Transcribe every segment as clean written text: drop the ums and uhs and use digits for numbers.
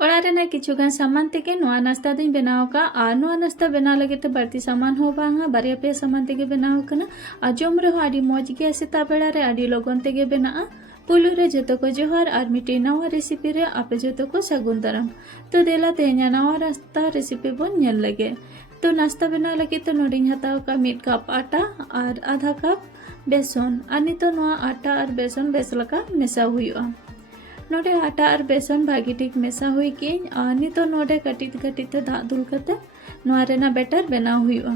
ᱚᱲᱟᱜ ᱨᱮᱱᱟᱜ ᱠᱤᱪᱷᱩᱜᱟᱱ ᱥᱟᱢᱟᱱ ᱛᱮᱜᱮ ᱱᱚᱣᱟ ᱱᱟᱥᱛᱟ ᱫᱚᱧ ᱵᱮᱱᱟᱣ ᱟᱠᱟᱜᱼᱟ ᱟᱨ ᱱᱚᱣᱟ ᱱᱟᱥᱛᱟ ᱵᱮᱱᱟᱣ ᱞᱟᱹᱜᱤᱫ ᱛᱮ ᱵᱟᱹᱲᱛᱤ ᱥᱟᱢᱟᱱ ᱦᱚᱸ ᱵᱟᱝᱟ, ᱵᱟᱨᱭᱟ ᱯᱮᱭᱟ ᱥᱟᱢᱟᱱ ᱛᱮᱜᱮ ᱵᱮᱱᱟᱣ ᱟᱠᱟᱱᱟ ᱟᱨ ᱡᱚᱢ ᱨᱮᱦᱚᱸ ᱟᱹᱰᱤ ᱢᱚᱡᱽ ᱜᱮᱭᱟ। ᱥᱮᱛᱟᱜ ᱵᱮᱲᱟ ᱨᱮ ᱟᱹᱰᱤ ᱞᱚᱜᱚᱱ ᱛᱮᱜᱮ ᱵᱮᱱᱟᱜᱼᱟ। ᱯᱩᱭᱞᱩ ᱨᱮ ᱡᱚᱛᱚ ᱠᱚ ᱡᱚᱦᱟᱨ ᱟᱨ ᱢᱤᱫᱴᱤᱡ ᱱᱟᱣᱟ ᱨᱮᱥᱤᱯᱤ ᱨᱮ ᱟᱯᱮ ᱡᱚᱛᱚ ᱠᱚ ᱥᱟᱹᱜᱩᱱ ᱫᱟᱨᱟᱢ। ᱛᱚ ᱫᱮᱞᱟ ᱛᱮᱦᱮᱧᱟᱜ ᱱᱟᱣᱟ ᱱᱟᱥᱛᱟ ᱨᱮᱥᱤᱯᱤ ᱵᱚᱱ ᱧᱮᱞ ᱞᱮᱜᱮ। ᱛᱚ ᱱᱟᱥᱛᱟ ᱵᱮᱱᱟᱣ ᱞᱟᱹᱜᱤᱫ ᱛᱮ ᱱᱚᱰᱮᱧ ᱦᱟᱛᱟᱣ ᱟᱠᱟᱜᱼᱟ 1 ᱠᱟᱯ ᱟᱴᱟ ᱟᱨ ᱟᱫᱷᱟ ᱠᱟᱯ बेसन और नितो नोआ आटा और बेसन बेस लका मेसा हुआ। नोडे आटा और बेसन भागी ठीक मेसा हुई कि और नितो नोडे कटित कटित दाग दुल कते नोआ रेना बेटर बनाव हुआ।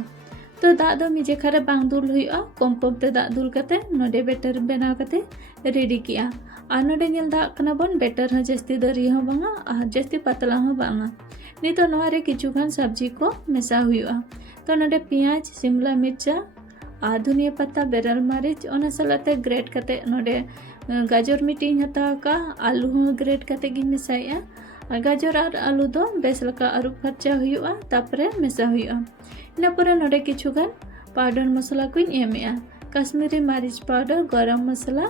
तो दाग दो मिजे खरे बांग दुल हुआ कम कम ते दाग दुल कते नोडे बेटर बनाव कते रेडी किया और नोडे नेल दाग कना बन बेटर हो जस्ती दरी हो बांगा और जस्ती पतला हो बांगा। नितो नोआ रे किछुगान सब्जी को मेसा हुआ। तो नोडे पियाज शिमला मिर्चा और धनिया पत्ता बेरल मारिच ओना सलाते ग्रेट कते नोडे गाजर मिटिंग हताव का आलू हो ग्रेट कते गी मेसाया और गाजर और आलू दो बेस लका अरुब फरचा हुआ तापरे मेसा हुआ। इना परे नोडे किछुगान पाउडर मसला को एमेआ कश्मीरी मरीच पाउडर गरम मसला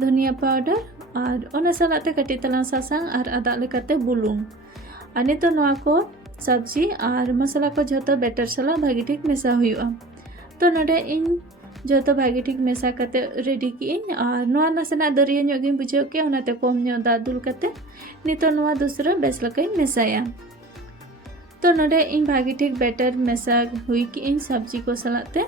धनिया पाउडर और ओना सलाते कटी तला सासांग और आदा लेकाते बुलुंग और नितो नोआ को सब्जी और मसला को झोतो बेटर सला भागी ठीक मेसा हुआ। तो नोडे इन जो भागी ठीक मेसा कते रेडी की और नोआ नासेना दरिया ᱧᱚᱜ बुझे के ओनाते कम ᱧᱚᱜ दाग दुल कते नितो नोआ दूसरा बेस लकाई मेसाया। तो नोडे इन भागी ठीक बेटर मेसा हुई की इन सब्जी को सलाते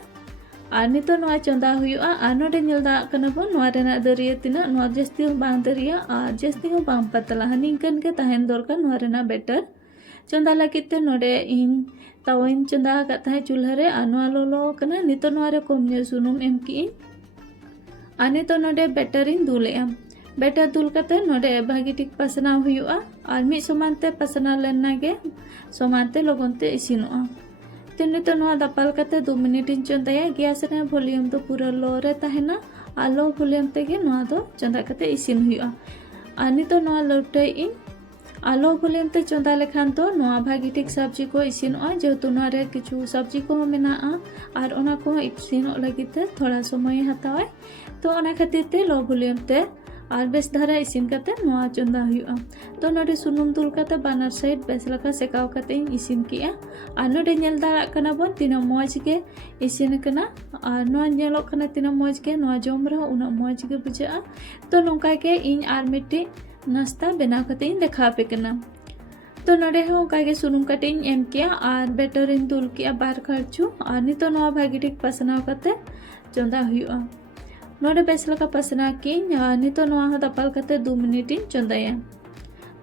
और नितो नोआ चंदा हुआ और नोडे नेल दा कना बो नोआ रेना दरिया तिना नोआ जस्ती हो बांग दरिया और जस्ती हो बांग पतला हनिंकन के तहन दरकार नोआ रेना बेटर चंदा लगित नोडे इन तावाइन चंदा कता है चूल्हा रे आनुआ लोलो कना नितो नोआ रे कम ᱧᱚᱜ सुनुम एम की आने तो नोडे बेटर इन दुलेआ बेटर दुल कते नोडे भागी ठीक पसना हुआ और मिद समानते पसना लेना गे समानते लगनते इसिनोआ। तो नितो नोआ दापाल कते 2 मिनट इन चंदाया गैस रे वॉल्यूम तो पूरा लो रे तहना और लो वॉल्यूम ते गे नोआ दो चंदा कते इसिन हुआ। और नितो नोआ लौटे इन आलो वॉल्यूम ते चंदा लेखान तो नोआ भागी ठीक सब्जी को इसिनोआ जेहेतु नोआ रे किछु सब्जी को मेनाआ और ओना को इसिनो लगित ते थोड़ा समय हतावे तो ओना खातिर ते लो वॉल्यूम ते और बेस धारा इसिन कते नोआ चंदा हुआ। तो नोडे सुनुम दुल कते बानर साइड बेस लका सेकाव कते इसिन किया और नोडे नेल दाड़ा कना बन तिना मौज के इसिन कना और नोआ नेलो कना तिना मौज के नोआ जम रहा उना मौज के बुझा। तो नोंका के इन आर मिट्टी नाश्ता बनाव कते देखा पे कना। तो नोडे हो कागे सुनुम कटे एम किया और बेटर इन दुल किया बार खर्चू और नितो नोआ भागी ठीक पसनाव कते चंदा हुआ। नोडे बेस लका पसना की नितो नोआ हो दापाल कते 2 मिनट इन चंदाया।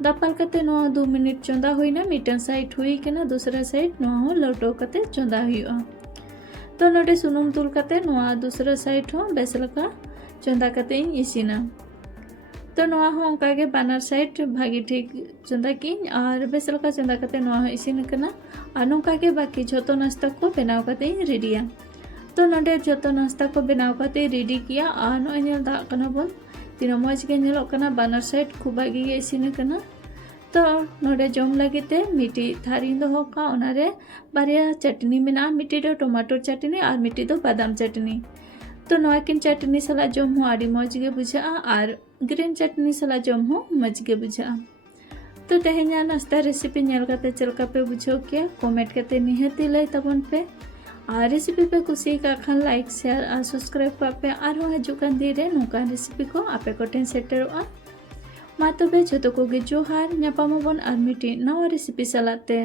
दापाल कते नोआ 2 मिनट चंदा हुईना मिटन साइड हुई केना दूसरा साइड नोआ हो लौटो कते चंदा हुआ। तो नोडे सुनुम दुल कते नोआ दूसरा साइड हो बेस लका चंदा कते इसिना। तो नोआ हो उनका के बानर साइड भागी ठीक चंदा की और बेस लका चंदा कते नोआ हो इसिन कना और नोंका के बाकी झोतो नाश्ता को बनाव कते रेडिया। तो नोडे झोतो नाश्ता को बनाव कते रेडी किया और नोए नेल दा कना बन तिना मौज के नेलो कना बानर साइड खूब भागी गे इसिन कना। तो नोडे जम लगिते मिटी थारी दोहो का ओना रे बारिया चटनी मेना मिटी दो टमाटर चटनी और मिटी दो बादाम चटनी। तो नोआ किन चटनी सला जम हो आड़ी मौज गे बुझा और ग्रीन चटनी सला जम हो मज गे बुझा। तो तेहेኛ नाश्ता रेसिपी नेल कते चलका पे बुझो किया कमेंट कते निहती लय तबन पे और रेसिपी पे कुसी का खान लाइक शेयर और सब्सक्राइब का पे और हजुकान दिरे नोका रेसिपी को आपे को टेन सेटरोआ मा तबे जतो को गे जोहार ᱧᱟᱯᱟᱢ ᱟᱵᱚᱱ ᱟᱨ ᱢᱤᱫᱴᱤᱡ ᱱᱟᱣᱟ ᱨᱮᱥᱤᱯᱤ ᱥᱟᱞᱟᱜ ᱛᱮ।